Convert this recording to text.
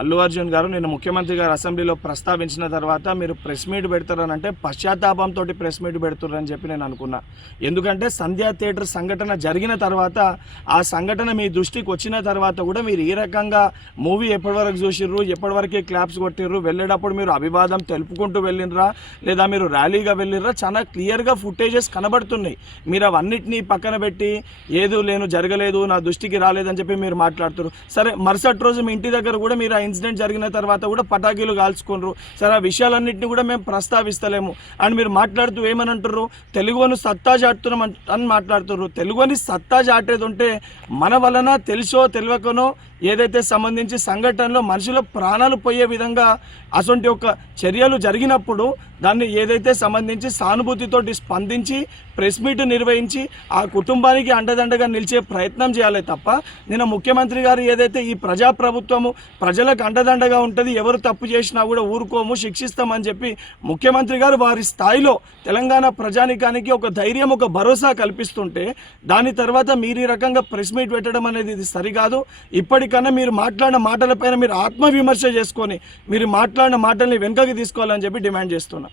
అల్లు అర్జున్ గారు నిన్న ముఖ్యమంత్రి గారు అసెంబ్లీలో ప్రస్తావించిన తర్వాత మీరు ప్రెస్ మీట్ పెడతారని అంటే పశ్చాత్తాపంతో ప్రెస్ మీట్ పెడుతున్నారని చెప్పి నేను అనుకున్నా. ఎందుకంటే సంధ్యా థియేటర్ సంఘటన జరిగిన తర్వాత ఆ సంఘటన మీ దృష్టికి వచ్చిన తర్వాత కూడా మీరు ఈ రకంగా మూవీ ఎప్పటివరకు చూసిర్రు, ఎప్పటివరకే క్లాప్స్ కొట్టిర్రు, వెళ్ళేటప్పుడు మీరు అభివాదం తెలుపుకుంటూ వెళ్ళినరా లేదా మీరు ర్యాలీగా వెళ్ళిర్రా, చాలా క్లియర్గా ఫుటేజెస్ కనబడుతున్నాయి. మీరు అవన్నిటినీ పక్కన పెట్టి ఏదో లేను జరగలేదు నా దృష్టికి రాలేదని చెప్పి మీరు మాట్లాడుతున్నారు. సరే, మరుసటి రోజు మీ ఇంటి దగ్గర కూడా మీరు ఇన్సిడెంట్ జరిగిన తర్వాత కూడా పటాకీలు కాల్చుకున్నారు. సరే, ఆ విషయాలన్నింటినీ కూడా మేము ప్రస్తావిస్తలేము అని మీరు మాట్లాడుతూ ఏమని అంటారు, తెలుగుని సత్తా చాటుతున్నాం అని మాట్లాడుతున్నారు. తెలుగుని సత్తా చాటేది ఉంటే మన వలన తెలుసో తెలియకనో ఏదైతే సంబంధించి సంఘటనలో మనుషుల ప్రాణాలు పోయే విధంగా అటువంటి ఒక చర్యలు జరిగినప్పుడు దాన్ని ఏదైతే సంబంధించి సానుభూతితోటి స్పందించి ప్రెస్ మీట్ నిర్వహించి ఆ కుటుంబానికి అండదండగా నిలిచే ప్రయత్నం చేయాలి తప్ప నిన్న ముఖ్యమంత్రి గారు ఏదైతే ఈ ప్రజాప్రభుత్వము ప్రజలకు అండదండగా ఉంటుంది, ఎవరు తప్పు చేసినా కూడా ఊరుకోము శిక్షిస్తామని చెప్పి ముఖ్యమంత్రి గారు వారి స్థాయిలో తెలంగాణ ప్రజానికానికి ఒక ధైర్యం ఒక భరోసా కల్పిస్తుంటే దాని తర్వాత మీరు ఈ రకంగా ప్రెస్ మీట్ పెట్టడం అనేది ఇది సరికాదు. ఇప్పటికన్నా మీరు మాట్లాడిన మాటలపైన మీరు ఆత్మవిమర్శ చేసుకొని మీరు మాట్లాడిన మాటల్ని వెనుకకి తీసుకోవాలని చెప్పి డిమాండ్ చేస్తున్నా.